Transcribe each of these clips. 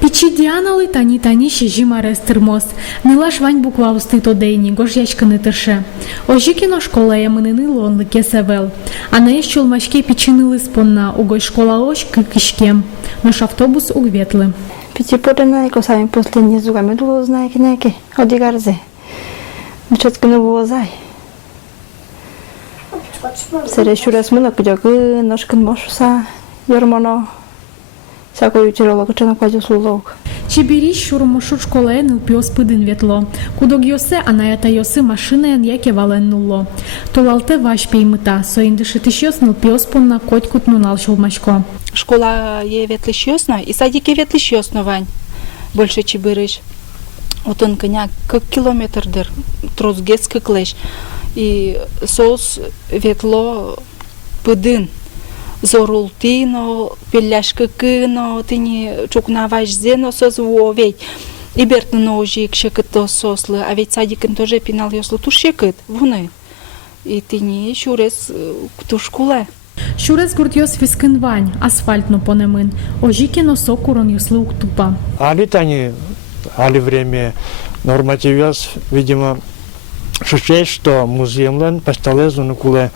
Пичи Дианалы тани шежи марес тырмос. Нылаш вань буквалусты тодейни, гош ячканы тырше. Ожи кино школа ямыныны лонлы кесевел. Ана еш чулмашке пичинылы спонна, угой школа ош кышкем. Наш автобус угветлы. Пяти подана, и сами последние зугами было знаки неки, оди гарзе. Начатка не было зай. Серещу раз мы накидяки, ножкин мошуса, ярмано. Всякую тиролог, что на кладе слулок. Чебери шурмушур школа нылпиос пыдын ветло. Кудог йосе, анаята йосы машина яке вален нулло. Толалте ваш пеймыта, соиндыши тышьос нылпиос понна коть кутнунал шулмашко. Школа е ветлищёсна, и садики ветлищёсна, Вань. Больше чебырыш. Вот он коня, как километр дыр, трозгец кыклеш. И сос ветло пыдын. Зорултино, пеляшка кыно, тыни чукнаваш зено сос вовей. И бертно ножик шекыто сослы, а ведь садикын тоже пинал ёслы туш шекыт, вуны. И тыни шурес ктушкуле. Шурес гуртьос фискын вань, асфальтно понемын. Ожики носок урон юслы уктупа. Али тани, али время нормативиос, видимо, шучей, что музеемлен поставлезу на куле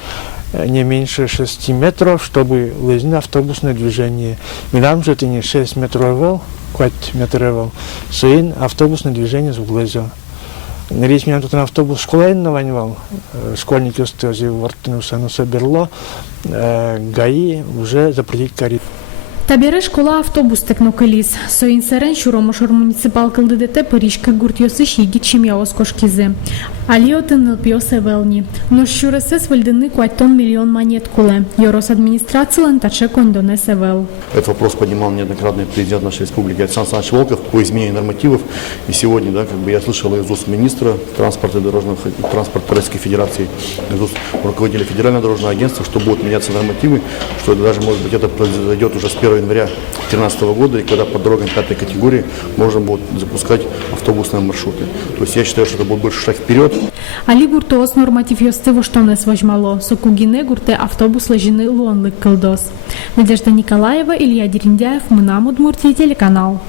не меньше 6 метров, чтобы лыжное автобусное движение. Минам же это не 6 метров вел, 5 метров, сын автобусное движение с углезо. Нарис меня тут на автобус школы наванивал, школьники остались в Артенуса, но соберло, ГАИ уже запретить корить. Табере школа автобус текнокелис. Соин серен шуромошор муниципал кылдыдете парижка гуртьосы шиги чимяос кошкизе. Алиотын нылпиосе велни. Но шуресес вальдыны куатон миллион монет куле. Йорос администрациялен таче кондонесе вел. Этот вопрос поднимал неоднократно президент нашей республики Александр Александрович Волков по изменению нормативов. И сегодня, я слышал из уст министра транспорта Российской Федерации, из уст руководителя Федерального дорожного агентства, что будут меняться нормативы, что даже, может быть, это произойдет уже с 1 января 2013 года, и когда по дорогам 5 категории можно будет запускать автобусные маршруты. То есть я считаю, что это будет больше шаг вперед. Али гуртоос норматив йостево что не свожмало. Сокугине гурте автобус лежины лонлык кылдос. Надежда Николаева, Илья Дериндяев, Мынам Удмуртия, телеканал.